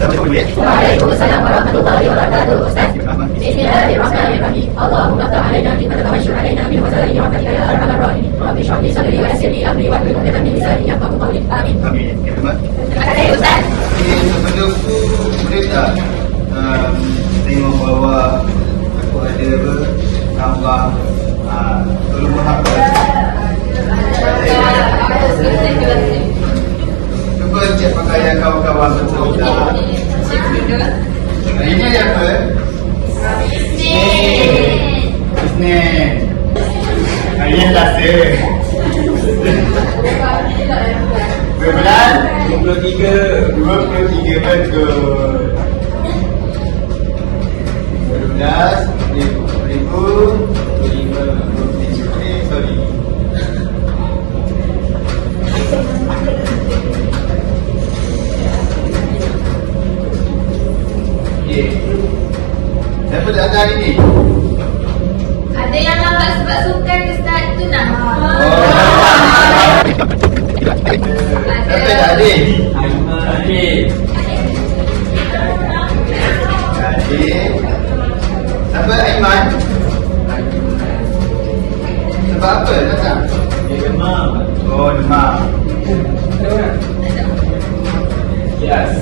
Waalaikumsalam warahmatullahi wabarakatuh. Ustaz. Bismillahirrahmanirrahim. Allahumma ftah alaina hikmatan wa syur alaina min khaza'ini rahmatika ya arhamar rahimin. Rabbi shrah li sadri wa yassir li amri wahlul 'uqdatam min lisani yafqahu qawli. Amin. Amin. Terima kasih Ustaz. Sebelum tu boleh tak saya membawa aku ada apa tambah tolong apa cuba cek pakaian kawan-kawan betul tak? Ini apa? Bisnes. Ini lasa. Berbulan? 23 betul. 12,000 sorry. Okey. Siapa dah ada hari ni? Ada yang lambat sebab sukan Ustaz tu nak. Siapa dah ada? Adik. Siapa Aiman? Sebab apa datang? Demam. Oh, demam. Yes.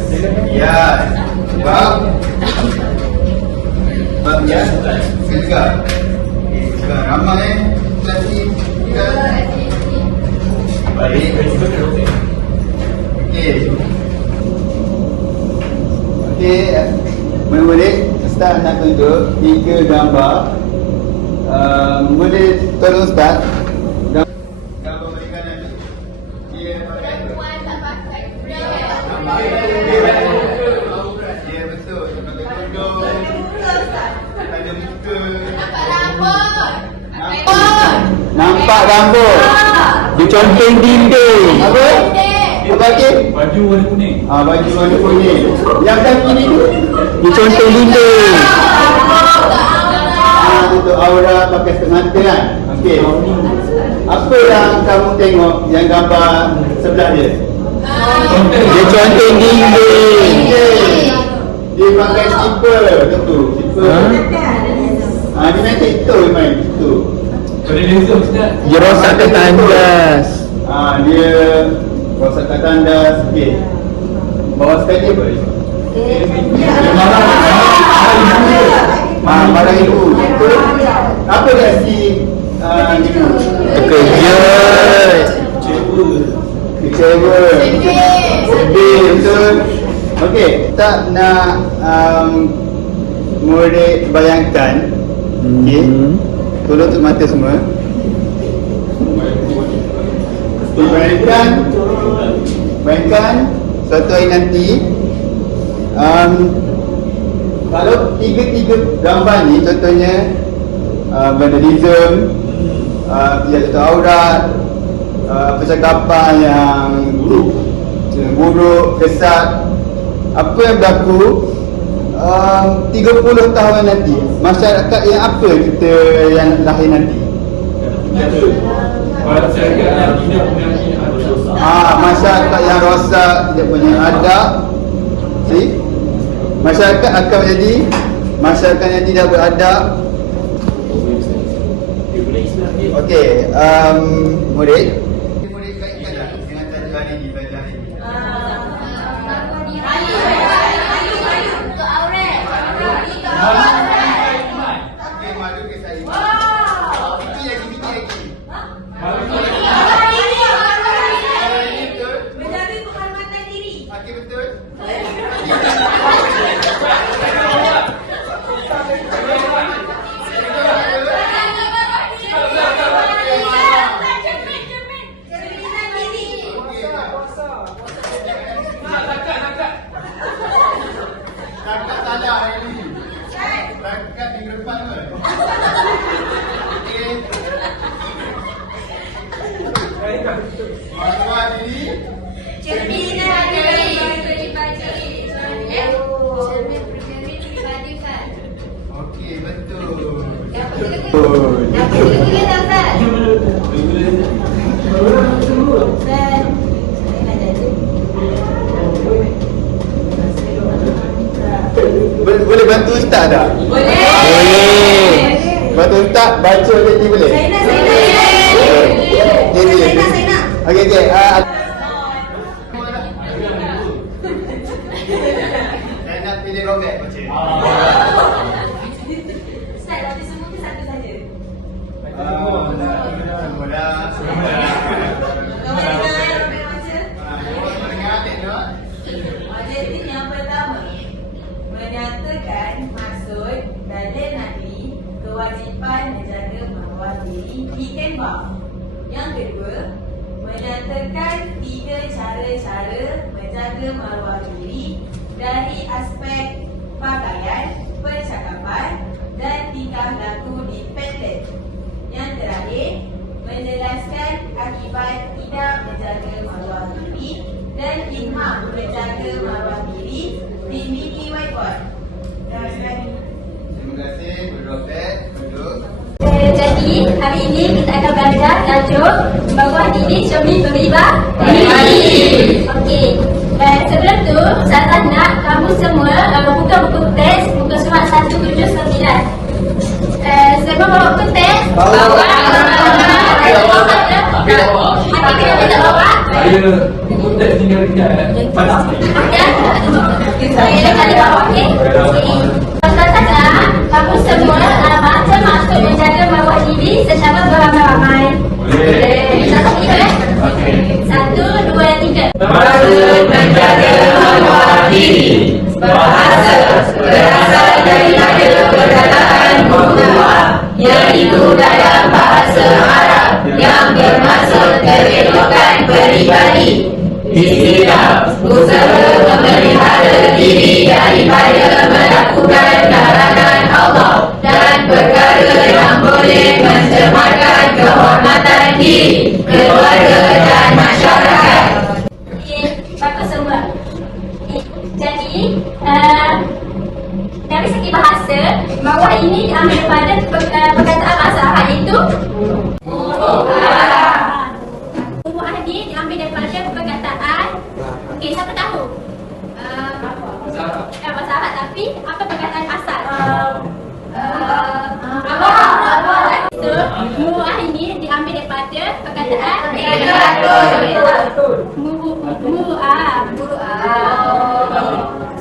Sebab? Sebab yes? Ketika? Sekarang ramai klasik. Baik. Okey. Murid-murid, Ustaz nak tunjuk 3 gambar. Boleh tolong Ustaz? Gambar mereka nanti. Dia pakai Perempuan tak pakai dress. dia betul. Dia pakai tudung. Ada muka. Nampak rambut. Nampak rambut. Diconteng dinding. Apa? Apa lagi? Baju warna kuning. Baju warna kuning. Yang kaki ni tu? Diconteng dinding. Untuk aura pakai setengah mata kan? Okey. Apa yang kamu tengok yang gambar sebelah dia? Dia conteng dinding. Dia pakai slipper tu. Slipper. Dia main TikTok dia main TikTok. Pada laser Ustaz. Dia rosakkan tandas. Dia rosakkan tandas. Okey. Bawa sekali apa? Marah ibu. Apa reaksi ibu? Terkejut. Kecewa. Sedih betul. Okey, tak nak murid bayangkan. Okey. Tolong tutup mata semua. Bayangkan suatu hari nanti kalau tiga-tiga gambar ni contohnya vandalism, tidak tutup aurat, percakapan yang buruk, kesat, apa yang berlaku 30 tahun nanti, masyarakat yang apa kita yang lahir nanti? Masyarakat yang tidak memiliki adab. Masyarakat yang rosak, tidak punya adab. See? Masyarakat akan menjadi masyarakat yang tidak beradab. Okey, murid. Murid kaitkan tak dengan tajuk hari ni, belajar hari ni? Untuk aurat. Okey, malu ke saya? Itu lagi. Menjaga kehormatan diri. Okey, betul? Kakak salah hari ni. Kakak minggu depan ke? Okey. Maruah diri. Cerminan diri. ustaz tak? Boleh. Bantu ustaz baca jadi boleh? Saya nak. Okey. Saya nak pilih Robert baca. Ustaz, tapi semua ke satu saja? Objektif yang pertama, menyatakan maksud dalil Nabi kewajipan menjaga maruah diri di Kaabah. Yang kedua, menyatakan 3 cara-cara menjaga maruah diri dari aspek pakaian, percakapan dan tingkah laku di Pentlet. Yang terakhir, menjelaskan akibat tidak menjaga maruah diri dan hikmah menjaga maruah diri di mini whiteboard. Terima kasih Robert. Duduk. Jadi hari ini kita akan belajar tajuk maruah diri cermin peribadi. Okey. Dan sebelum tu saya nak kamu semua buka buku teks muka surat 179. Semua bawa buku teks? Bawa. Hati kena minta bawa. Saya ikut teks tinggal dekat panas ni. Saya dah kali bawa, okey? Kamu semua baca maksud menjaga maruah diri secara beramai-ramai. Boleh. Satu, tiga, Okey. 1, 2, 3. Maksud menjaga maruah diri. Bahasa berasal daripada perkataan maruah, iaitu dalam bahasa Arab yang bermaksud keelokan peribadi. Istilah usaha memelihara diri daripada melakukan larangan Allah dan perkara yang boleh mencemarkan kehormatan diri, keluarga dan masyarakat. Okey, bagus semua. Jadi, dari segi bahasa, maruah ini diambil pada perkataan bahasa Arab iaitu Muruah ini diambil daripada perkataan. Okey, siapa tahu? Bahasa Arab, tapi apa perkataan asal? So, muruah ini diambil daripada perkataan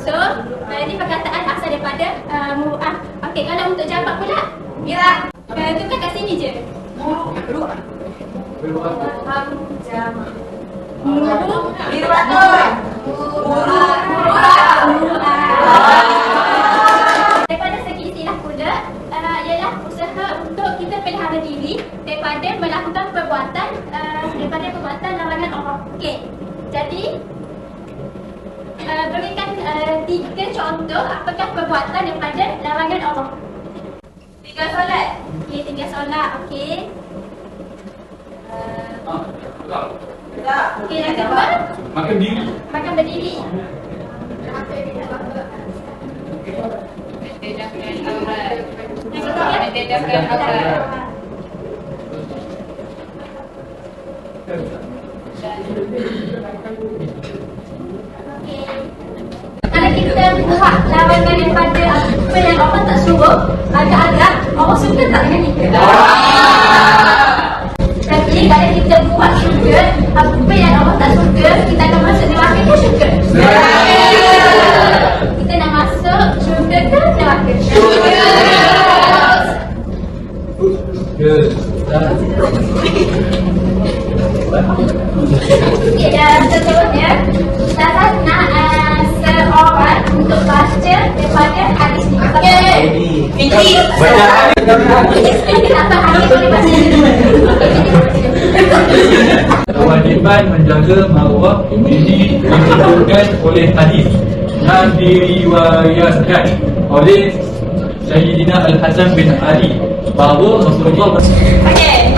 So, ini perkataan asal daripada muruah. Okey, kalau untuk jamak pula, Mira, tukar kat sini je. Muruah. Jamak. Daripada segi istilah pula, ialah usaha untuk kita pelihara diri daripada melakukan perbuatan larangan Allah. Okey. Jadi berikan 3 contoh apakah perbuatan daripada larangan Allah. Tinggal solat. Okey, tinggal solat. Okey. Okey, yang kedua, Makan diri. makan berdiri. Kalau kita buat larangan daripada apa yang Allah tak suruh, agak-agak Allah suka tak dengan kita? Tapi kalau kita buat syurga, apa yang Allah tak suka, kita akan masuk neraka ke syurga? Kita nak masuk syurga ke neraka? Good. Okey, dan seterusnya saya nak seorang untuk baca daripada hadis ni. Okey. Kenapa hadis boleh baca? Kewajiban menjaga maruah ini disebutkan oleh hadis yang diriwayatkan oleh Sayyidina Al-Hasan bin Ali bahawa Rasulullah Okey.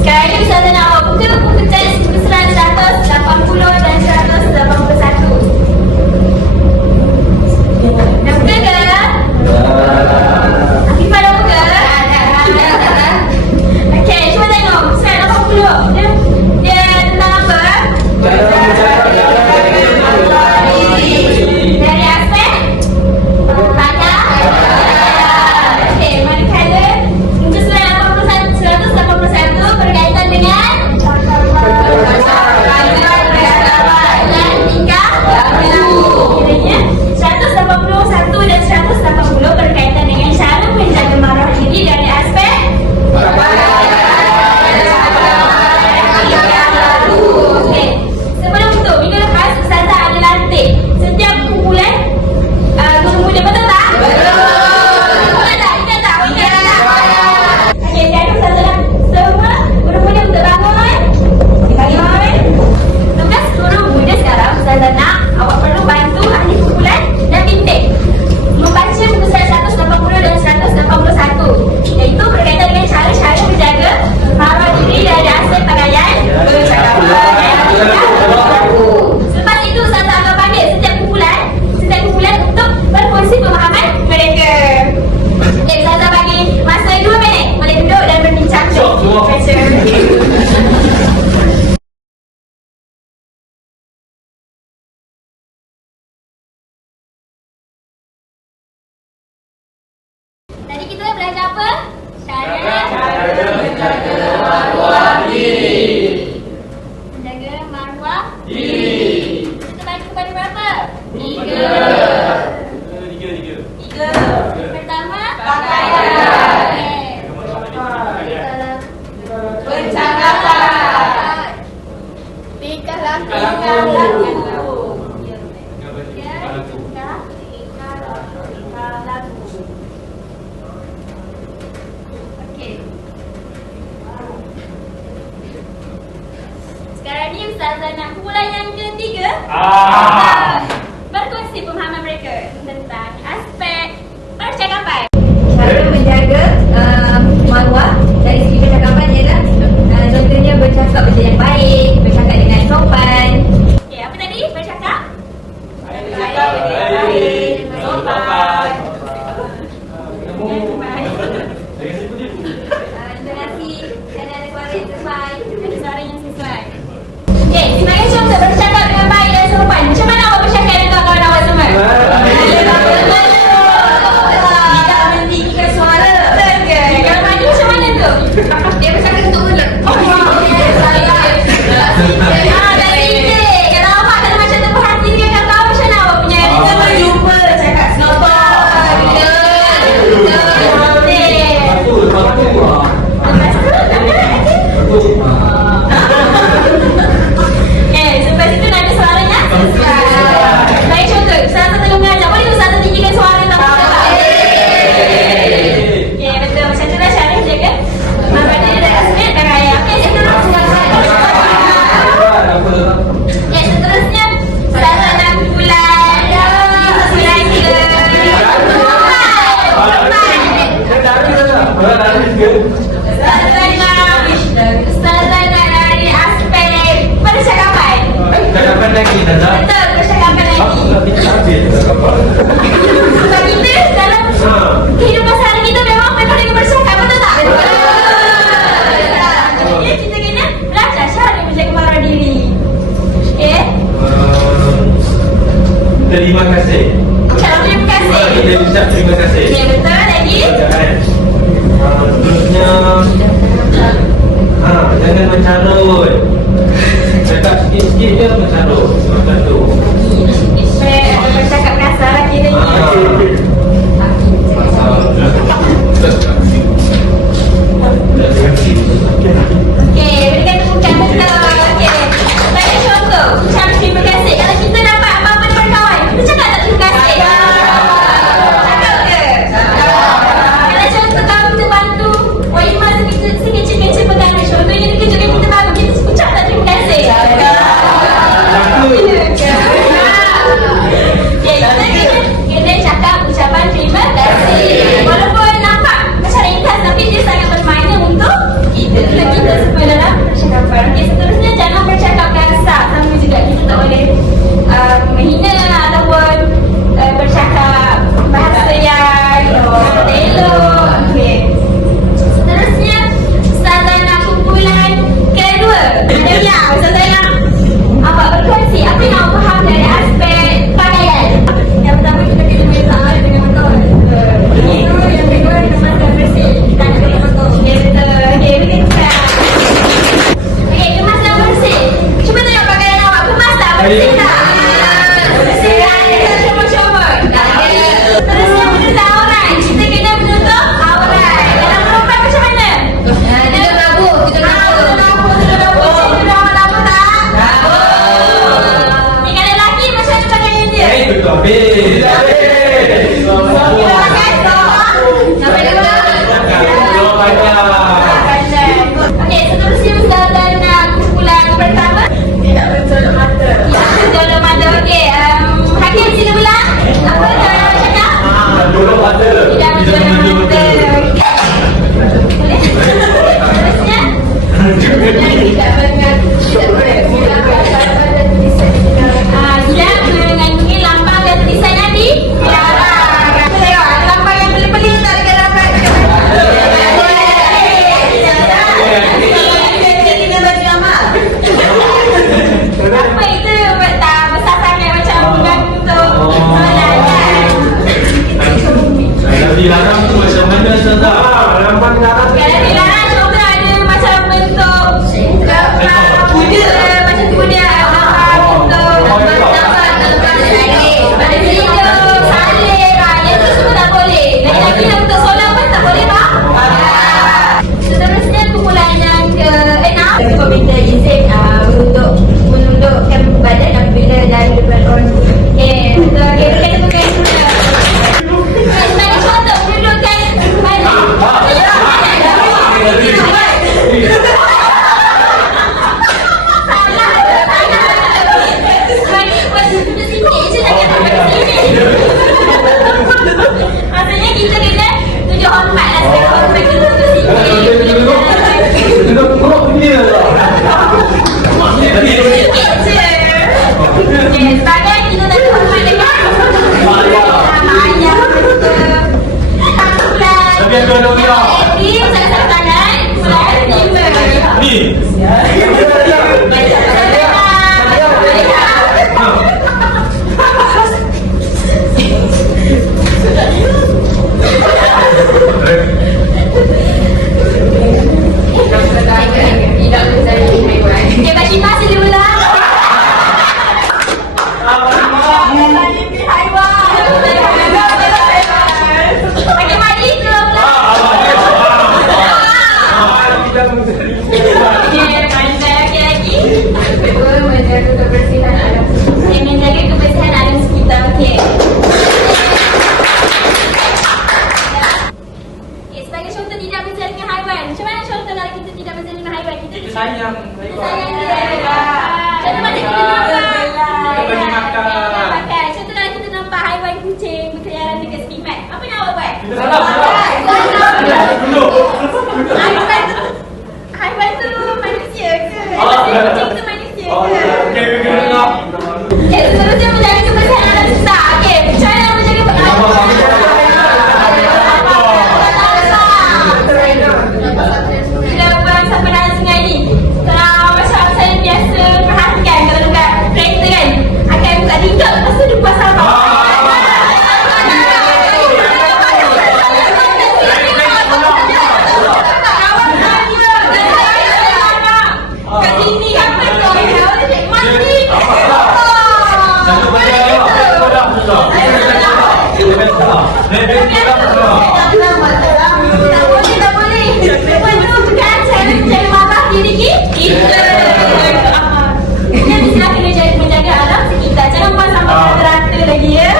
Sekarang ni saya nak buka buku teks surat 180 dan 181. Dah buka ke? Afifah dah buka? Okey, cuba tengok surat 80. Dia tentang apa? Dari aspek pakaian, kita belajar apa? Cara menjaga maruah diri. menjaga maruah Diri. Kita bagi kepada berapa? 3. Tiga. Pertama, Pakaian. Percakapan. tingkah laku. Tingkah laku. Okey. Sekarang ni Ustazah nak kumpulan yang ketiga. Berkongsi pemahaman mereka tentang aspek percakapan. Cara menjaga maruah dari segi percakapan ialah contohnya bercakap benda yang baik, bercakap dengan sopan. Okey, apa tadi? Bercakap? Intonasi dan ada suara yang sesuai. Ada suara yang sesuai. Okey, sebagai contoh bercakap dengan baik dan sopan. Macam mana awak bercakap dengan kawan-kawan awak semua? Tidak meninggikan suara. Betul ke? Kalau maju macam mana tu? Dia bercakap untuk mulut. Dah tinggi. Kalau awak kena macam tu berhati dengan kawan macam mana awak punya? Kita berjumpa cakap selamat. Sampai situ nak ada suaranya? Baik contoh, Ustazah tengah mengajar. Boleh Ustazah tinggikan suara tak apa? Okey, betul. Macam tu lah cara menjaga maruah diri dan aspek beraya. Okey, seterusnya. Okey, seterusnya. Ustazah nak kumpulan Ustazah nak dari aspek percakapan. Cakapan lagi Ustazah. Betul, percakapan lagi. Sebab kita dalam kehidupan sehari kita memang penuh dengan bercakap, betul tak? Jadi kita kena belajar cara menjaga maruah diri. Okey? Terima kasih. Cara terima kasih. Kita ucap terima kasih. Okey, betul lagi. Seterusnya jangan mencarut. Cakap sikit-sikit je mencarut. Macam tu. Bercakap kasar kita ni. Okey, berikan tepukan betul. Okey. Bagi contoh, ucap terima kasih. Kalau kita dapat apa-apa daripada kawan, kita cakap tak terima kasih? Cakap ke? Kalau contoh kawan kita bantu Waimah sekecil-kecil perkara, contohnya dia kejutkan kita baru, kita ucap tak terima kasih? Okey, kita kena cakap ucapan terima kasih. Walaupun nampak macam ringkas, tapi dia sangat bermakna untuk kita semua dalam percakapan. Okey, seterusnya jangan bercakap kasar. Sama juga, kita tak boleh menghina ataupun bercakap bahasa yang tak elok. Okey. Seterusnya, Ustazah nak kumpulan kedua. Ya, Ustazah nak berkongsi apa yang awak faham dari aspek pakaian. Yang pertama kita kena bersama dengan betul. Yang kedua kemaskan bersih. Kita kena betul. Okey, betul. Okey, betul. Okey, kemaskan bersih. Cuba tengok pakaian awak. Kemas tak? Bersih tak? Bersih tak? Kita comot-comot. Terusnya menutup aurat. Kita kena menutup aurat. Dalam perempuan macam mana? Kita rabuk. Ni kalau lelaki macam mana pakaian dia? Betul habis. Kita pakai seorang sampai depan. Okey, seterusnya Ustazah nak kumpulan pertama. Tidak bertolak mata. Ya, tolong mata. Okey, Hakim sila ulang. Apa dah cakap? Tolong mata. Tidak bertolak mata. Boleh? Seterusnya. Tidak mengandungi lambang dan tulisan Nabi Haiwan tu manusia ke? Oh. Kucing tu manusia ke? Okay. Seterusnya menjaga kebersihan alam semesta. Okey, cara menjaga Bila buang sampah dalam sungai ni, kalau macam saya biasa perhatikan kalau dekat kereta kan, akan buka tingkap lepas tu dia buang sampah. Kat sini apa tu? Mandi. Tak boleh. Lepas tu bukan cara menjaga marah diri kita. Kita mestilah kena menjaga alam sekitar. Jangan buang sampah rata-rata lagi ya.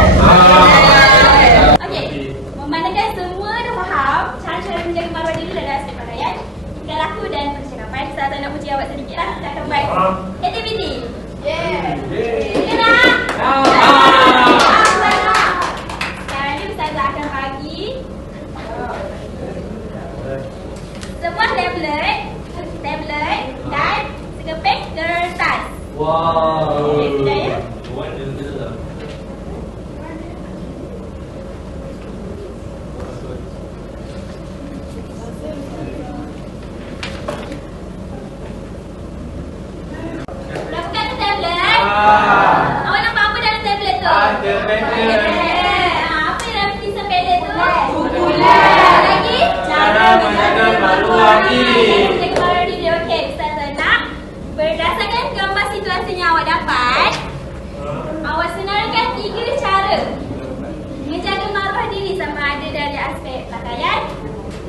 Okey, memandangkan semua dah faham cara-cara menjaga maruah diri dalam aspek pakaian, tingkah laku dan percakapan, saya nak puji awak sedikitlah. Kita akan buat aktiviti. Kita nak? Sekarang ni Ustazah akan bagi sebuah tablet dan sekeping kertas. Wow. Okey, sudah ya? Dah buka tu tablet? Awak nampak apa dalam tablet tu? Ada pendek. Apa yang dalam tulisan pendek tu? Bulan. Lagi? Cara menjaga maruah diri. Menjaga maruah diri. Okey, Ustazah nak berdasarkan gambar situasi yang awak dapat, awak senaraikan 3 cara menjaga maruah diri, sama ada dari aspek pakaian,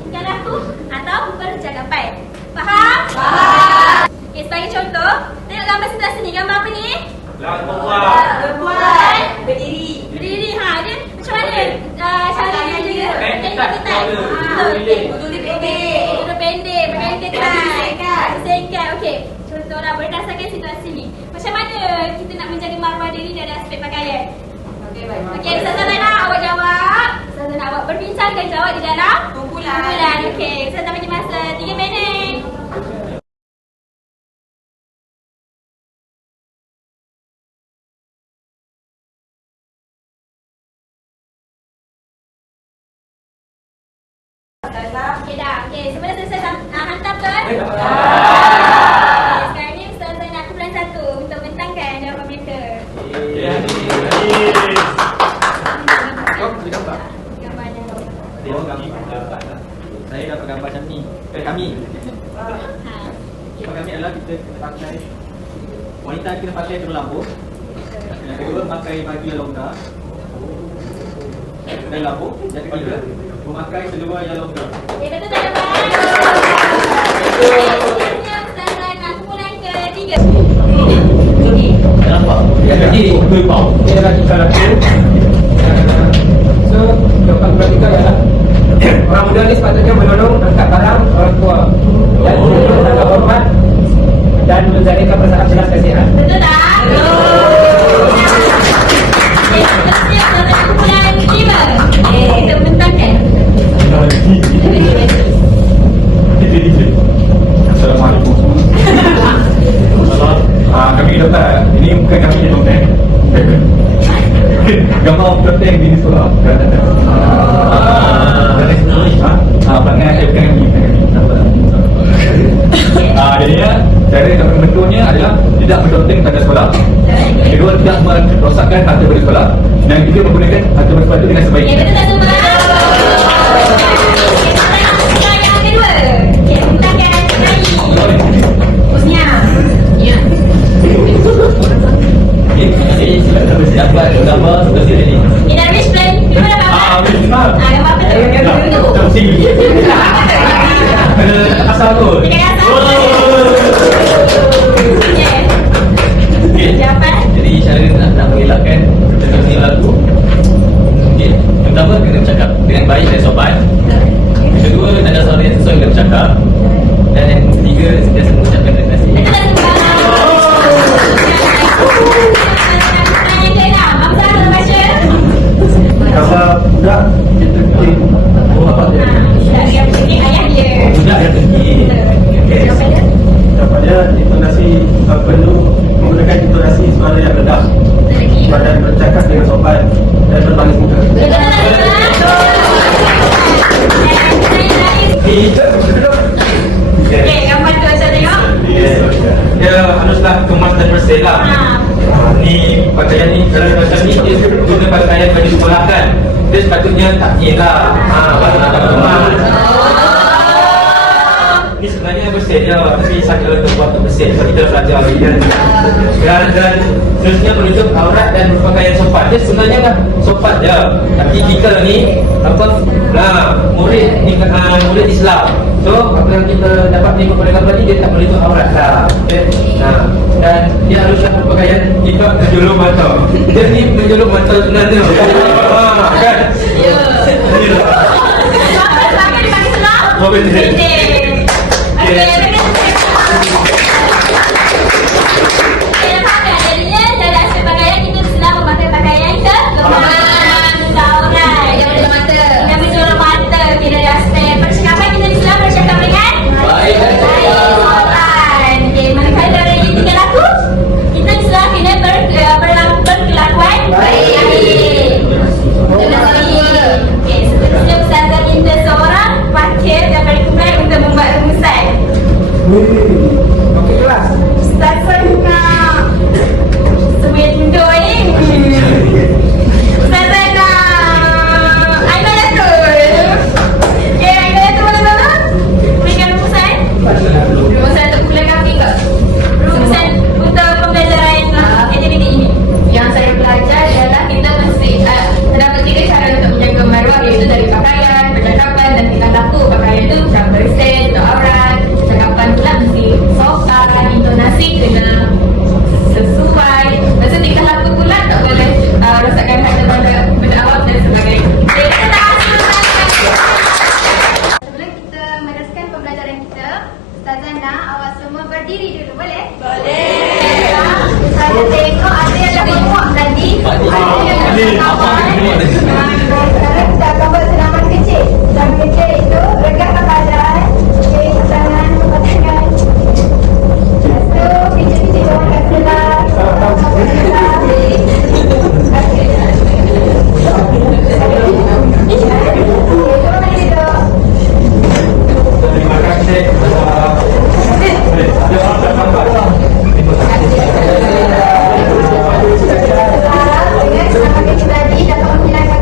tingkah laku atau percakapan. Faham? Faham. Okey, sebagai contoh, tengok gambar situasi ni. Gambar apa ni? Perempuan berdiri. Berdiri. Dia macam mana cara dia jaga Ketat. Okey. Duduk pendek. Duduk pendek, pakai ketat. Singkat. Singkat. Okey. Contohlah berdasarkan situasi ni. Macam mana kita nak menjaga maruah diri dari aspek pakaian? Okey, baik. Okey, Ustazah nak awak jawab. Ustazah nak awak berbincang dan jawab di dalam kumpulan. Okey, Ustazah bagi masa 3 minit. Okey dah. Okey, semua dah selesai hantar betul? Sekarang ni Ustazah nak kumpulan 1 untuk bentangkan jawapan mereka. Gambarnya. Saya dapat gambar macam ni. Kami. Ha. Gambar kami adalah kita kena pakai, wanita kena pakai tudung lampu. Yang kedua pakai baju yang longgar dan lampu. Yang ketiga memakai seluar yang longgar. Okey, betul tak dapat? Seterusnya Ustazah nak kumpulan ketiga. Nampak? Yang tadi betul bau. Ini adalah tingkah laku. So, jawapan ketiga ialah orang muda ni sepatutnya menolong angkat barang orang tua dan menjaga hormat dan menjadikan perasaan jelas kasihan. Betul tak? Okey, seterusnya Ustazah nak kumpulan 5. Kita bentangkan. Assalamualaikum. Kami dapat, ini bukan kami yang konten. Gambar konten di sekolah. Perangai saya bukan kami. Jadinya cara kami membentuknya adalah tidak menconteng tanda sekolah. Kedua, tidak merosakkan harta benda sekolah. Dan ketiga, menggunakan harta benda sekolah itu dengan Okey, sebaiknya. betul tak semua? Okey, yang kedua. Okey, bentangkan lagi. Husnia. Ya. Jadi kita bersiapkan gambar seperti ini. Okey, dah wish plan. Kita dah dapat. Gambar apa tu? Macam sini. Asal kot. Dekat atas. Okey. Jawapan? Jadi cara nak mengelakkan situasi lagu. Okey, yang pertama kena bercakap dengan baik dan sopan. Yang kedua, nada suara yang sesuai dengan bercakap. Dan yang ketiga, sentiasa mengucapkan terima kasih. Betul tak semua? Yang keenam. Apa salah baca? Gambar budak kita pakaian baju sekolah kan. Dia sepatutnya takdir lah. Baru nak dapat kemas. Ini sebenarnya bersih dia, tapi saya untuk buat tu bersih sebab kita belajar dan seterusnya menutup aurat dan berpakaian sopan. Dia sebenarnya dah sopan je. Tapi kita ni murid ni murid Islam. So apa yang kita dapat ni kepada tadi, dia tak menutup aurat lah. Okay? Dan dia haruslah berpakaian tidak menjulur mata. Dia ni menjulur mata sebenarnya. Kan? Ya. Pakai di pakai selam. Oh, betul. Okey, jadinya dari aspek pakaian kita Islam memakai pakaian ke aurat yang menjolok mata. Okey, dari aspek percakapan kita Islam bercakap dengan baik, sopan. Okey, manakala dari yang tinggal laku, kita Islam kena berkelakuan baik. Okey, seterusnya Ustazah minta seorang wakil daripada Kumai untuk membuat rumusan. Okey kelas. Ustazah nak semuanya tunjuk ni. Ustazah nak Aina Yatul. Okey, Aina Yatul mana-mana? Berikan rumusan. Rumusan untuk bulan kami ke? Rumusan untuk pembelajaran aktiviti ini. Yang saya belajar ialah kita mesti terdapat 3 cara untuk menjaga maruah, iaitu dari pakaian, percakapan dan tingkah laku. Pakaian tu macam bersih, tutup aurat. Cakapan pula mesti sopan, intonasi kena sesuai. Lepas tu tingkah laku pula tak boleh rosakkan harta benda awam dan sebagainya. Okay, kita tak asal. Sebelum kita meneruskan pembelajaran kita, Ustazah nak awak semua berdiri dulu, boleh? Boleh. Ustazah tengok ada yang dah muak tadi. Ada yang dah kawan. Sekarang kita akan buat senaman kecil. Senaman kecil itu regahkan badan. Okey, tangan kepatakan. Lepas tu pijak-pijak bawah kat sebelah. Terima kasih. Dengan senaman kecil tadi dapat menghilangkan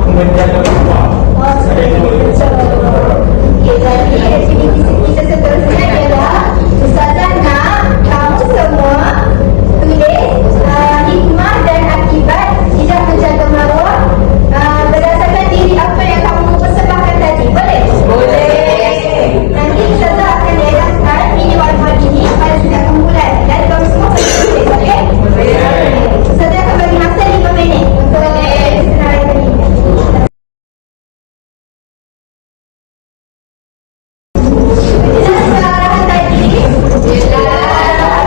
mampu menjaga maruah. Saya Okey, jadi aktiviti kita seterusnya ialah Ustazah nak kamu semua tulis hikmah dan akibat tidak menjaga maruah berdasarkan diri apa yang kamu persembahkan tadi. Boleh? Boleh. Nanti Ustazah akan edarkan mini whiteboard ini pada setiap kumpulan dan kamu semua boleh tulis, okey? Boleh. Ustazah akan bagi masa 5 minit untuk senaraikan ini. Arahan tadi ialah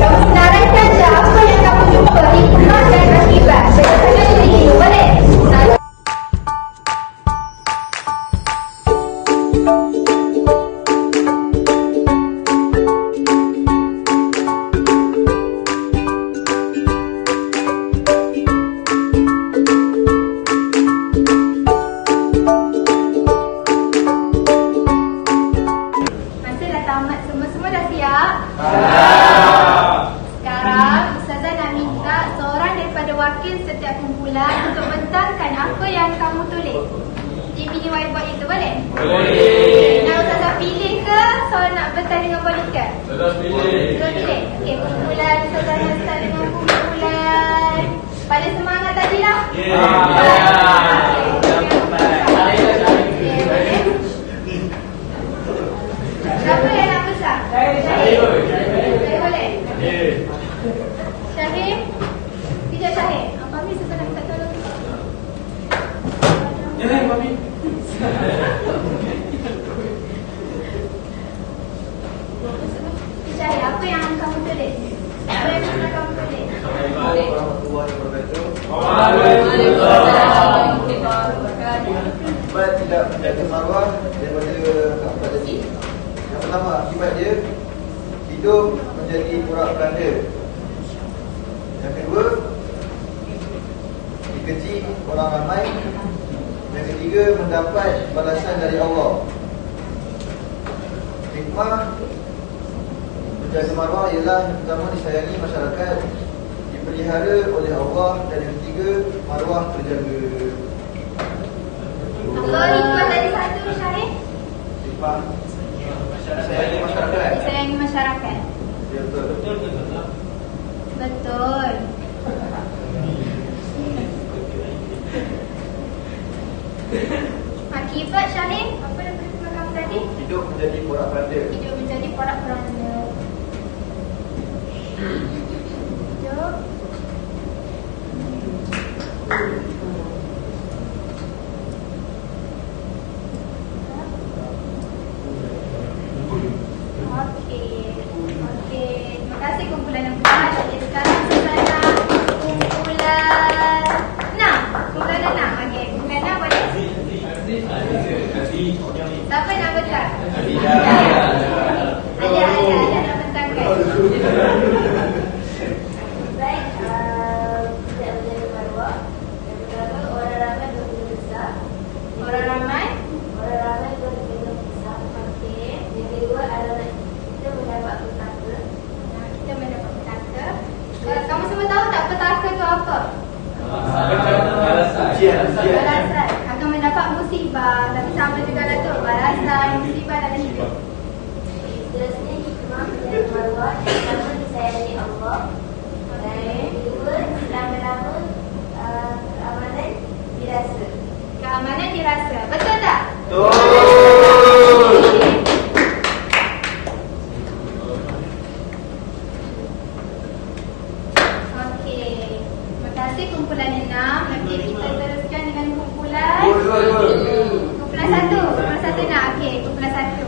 kamu senaraikan je apa yang kamu jumpa, hikmah dan akibat berdasarkan diri itu. Boleh? Masa dah tamat, semua dah siap? Sekarang Ustazah nak minta seorang daripada wakil setiap kumpulan untuk bentangkan apa yang kamu tulis di mini whiteboard itu. Boleh? Boleh. Nak Ustazah pilih ke soal nak bentang dengan boneka? Ustazah pilih. Okey, kumpulan Ustazah nak start dengan kumpulan paling semangat tadi lah. Siapa yang nak besar? Saya boleh? Syahir? Tidak Syahir? Fahmi susah nak minta tolong. Syahir, apa yang kamu tulis? Apa yang pernah kamu tulis? Akibat tidak menjaga maruah daripada apa tadi. Yang pertama, akibat dia hidup menjadi porak-poranda. Yang kedua, dikeji orang ramai. Yang ketiga, mendapat balasan dari Allah. Hikmah menjaga maruah ialah yang pertama disayangi masyarakat, dipelihara oleh Allah, dan yang ketiga maruah terjaga. Apa hikmah dari satu Syahir? Hikmah disayangi masyarakat. Disayangi masyarakat. Ya, betul. Betul. Akibat Syahir, apa yang pernah kamu tadi? Hidup menjadi porak-poranda. Hidup menjadi porak-poranda. Hidup Okey. Terima kasih kumpulan yang empat. Okey, sekarang saya nak kumpulan 6. Kumpulan 6. Okey, kumpulan 6 boleh? Siapa nak bentang? Ada nak bentangkan. Baik, tidak menjadi maruah. Yang pertama, orang ramai berbeza besar. Orang ramai berbeza besar. Okey. Yang kedua adalah kita mendapat petaka. Kita mendapat petaka. Kamu semua tahu tak petaka tu apa? Balasan. Akan mendapat musibah. Tapi sama juga lah tu. Balasan, musibah dalam hidup. Seterusnya hikmah menjaga maruah. Yang pertama disayangi Allah. Dan yang kedua lama-lama keamanan dirasa. Keamanan dirasa. Betul tak? Okey. Terima kasih kumpulan 6. Okey, kita teruskan dengan kumpulan kumpulan 1. Kumpulan 1 nak. Okey, kumpulan 1.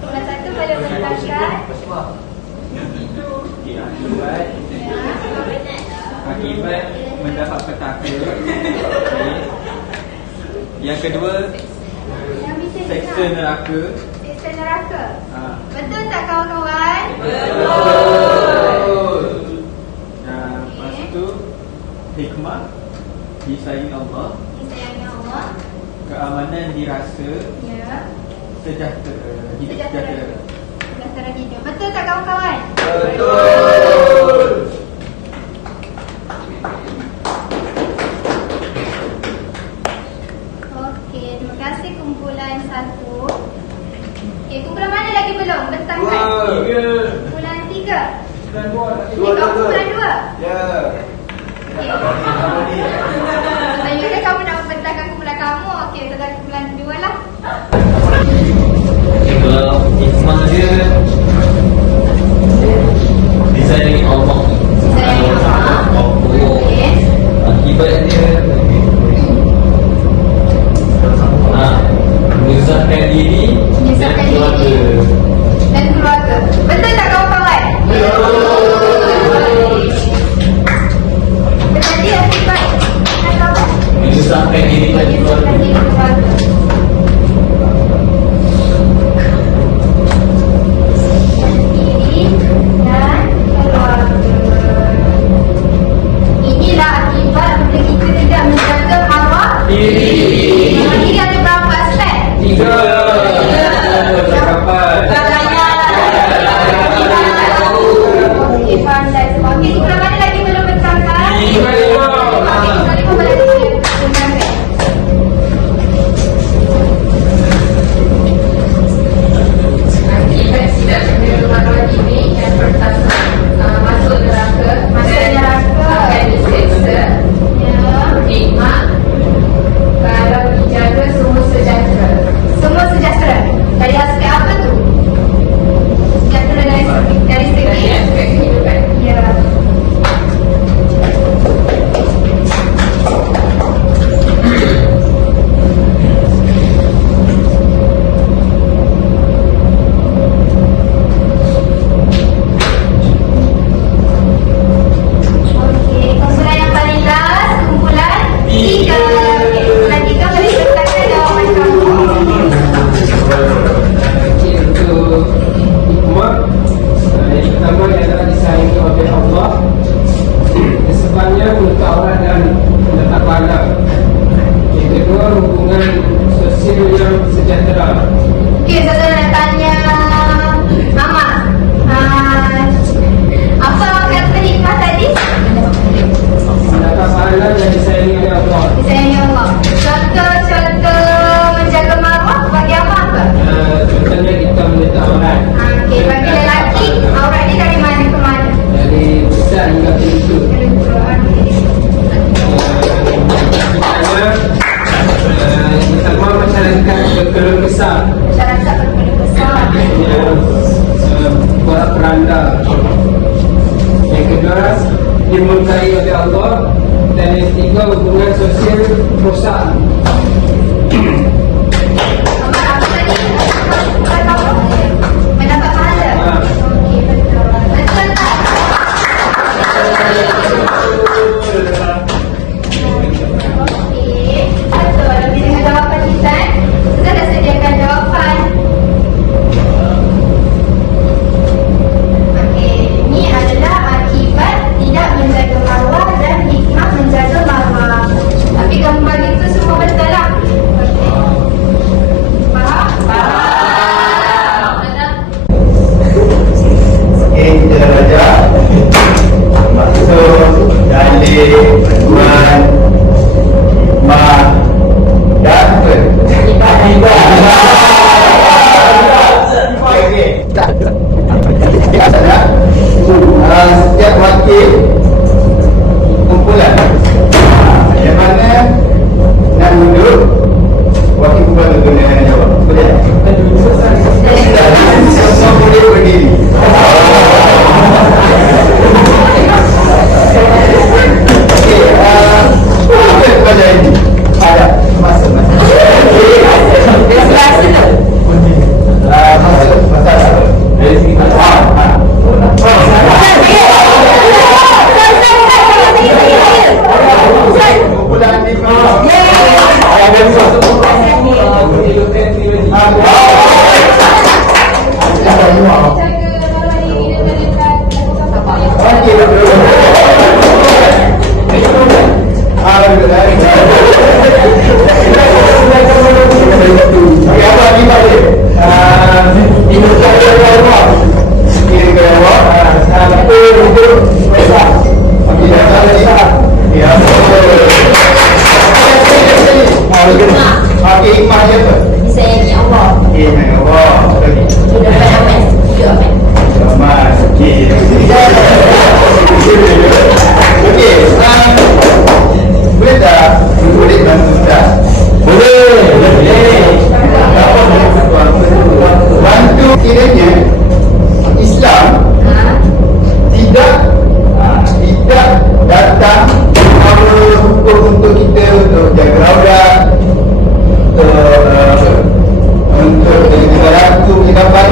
Kumpulan 1 boleh bentangkan. Akibat mendapat petaka. Yang kedua, Yang bisa seksa neraka. Seksa neraka. Betul tak kawan-kawan? Dan lepas tu hikmah disayangi Allah, Disayangi Allah. keamanan dirasa, Ya. sejahtera, hidup Sejahtera. sejahtera. Sejahtera hidup. Betul tak kawan-kawan? Betul. ke? Kamu bulan 2. Ya. Saya kamu nak membentangkan kumpulan kamu. Okey, tentang kumpulan 2 lah. Kalau hikmah dia design Allah. Design Allah. Okey. Akibat dia menyusahkan diri Menyusahkan dan keluarga. diri dan keluarga. Betul tak kawan-kawan? Betul dia akibat kawan-kawan. Menyusahkan diri dan keluarga. Menyusahkan diri keluarga. Diri dan keluarga. Inilah akibat bila kita tidak menjaga maruah diri. Diri ada berapa aspek? 3. Cakapan. Okey, pandai. Okey, sekolah mana lagi belum bercakap? Okey, sekolah 5 boleh bercakap. Akibat tidak menjaga maruah diri yang pertama masuk neraka dan akan diseksa. Hikmah kalau dijaga semua sejahtera. Semua sejahtera. Dari aspek apa tu? Sejahtera dari segi Dari aspek kehidupan. ya. Okey, kumpulan yang paling last, kumpulan 3. Okey, kumpulan 3 boleh sertakan jawapan kamu. Okey, untuk hikmah yang pertama adalah disayangi oleh Allah, kesepanjang untuk aurat dan letak pahala. Yang kedua, hubungan sosial yang sejahtera. Okey, saya nak tanya Mama. Apa kata hikmah tadi? Mendapat pahala dan disayangi oleh Allah. Disayangi Allah. Contoh-contoh menjaga maruah bagi apa? Contohnya kita meletak aurat. Okey, bagi lelaki, aurat dia dari mana ke mana? Dari besar hingga pintu. Yang pertama, masyarakat berkeluh kesah. Masyarakat berkeluh kesah. Buat peranda. Yang kedua, dimurkai oleh Allah. Dan yang ketiga, hubungan sosial rosak. Apa tadi? Apa kamu? Mendapat pahala? Okey, betul. Betul tak? Okey, betul. Lebih dengan jawapan Nizam, kita dah sediakan jawapan. Okey, ini adalah akibat tidak menjaga maruah dan hikmah menjaga maruah. Tapi gambar itu semua betul lah. Okey. Faham? Faham. Okey, kita dah belajar maksud, dalil, panduan, hikmah dan akibat. Okey. Setiap wakil kumpulan yang mana nak duduk, wakil kumpulan tu nak jawab. Boleh? Semua boleh berdiri. Okey, apa pelajaran ini? Ada masuk. Masuk pasal dari segi kumpulan ni hikmah dia apa? Disayangi Allah. Hikmah Allah. Hidup aman. Hidup aman. Aman. Okey, boleh tak? Boleh bantu tak? Bantu kiranya Islam tidak datang membawa hukum untuk kita untuk jaga aurat, untuk jaga laku penyikapan.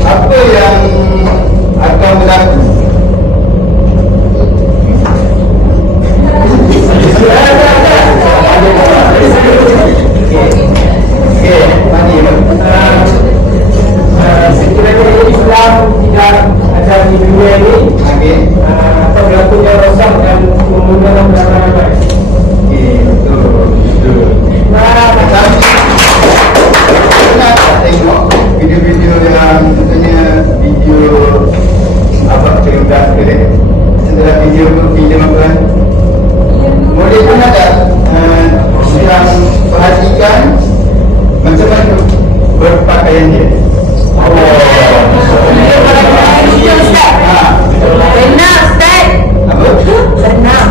Apa yang akan berlaku? Okey, mari. Sekiranya Islam tidak ada di dunia ini, Okey. atau berlakunya rosak dan memudahkan orang baik. Okey, betul. Tapi pernah tak tengok video-video yang contohnya video apa terlepas ke setelah video tu filem apa kan? Boleh pernah tak yang perhatikan macam mana berpakaian dia? Benar, Ustaz. Apa? Benar.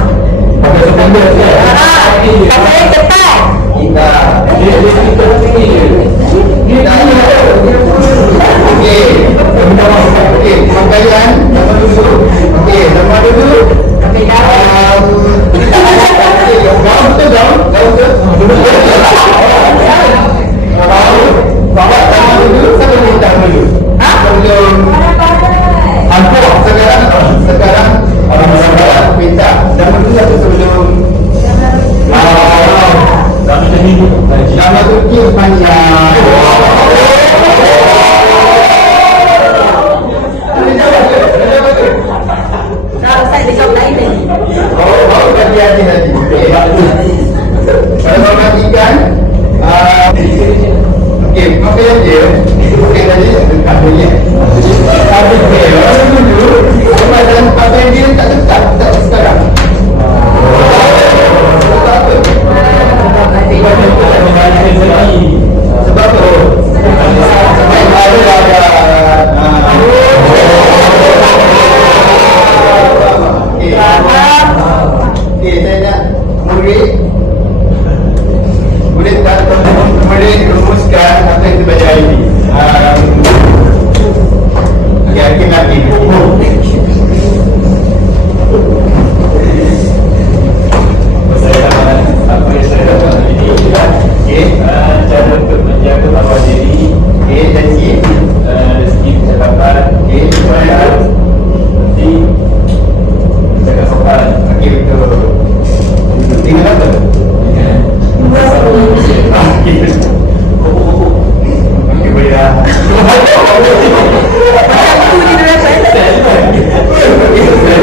Pakai sepeda Pakai cepat. Kita Okey, pakaian nama dulu. Okey, nama dulu. Okey, gaun tu gaun tu. Bawa tangan dulu, saya minta dulu. Sebelum sekarang orang sekarang minta nama dulu atau sebelum nama tu tiup panjang. Baru hati-hati nanti. Kalau perhatikan, okey, pakaian dia, okey tadi ada ni. Okey, orang dulu, dan pakaian dia tak dekat, tak sekarang. Sebab tu, okey, saya nak murid. Boleh tak boleh rumuskan apa yang kita baca hari ini? Yakin lagi. Apa yang saya dapat hari ini Okey, cara untuk menjaga bahawa diri okey, dari sini. dari segi percakapan, Okey, dan seperti bercakap sopan. okey, betul. Tinggal apa? Okey, boleh dah. Okey,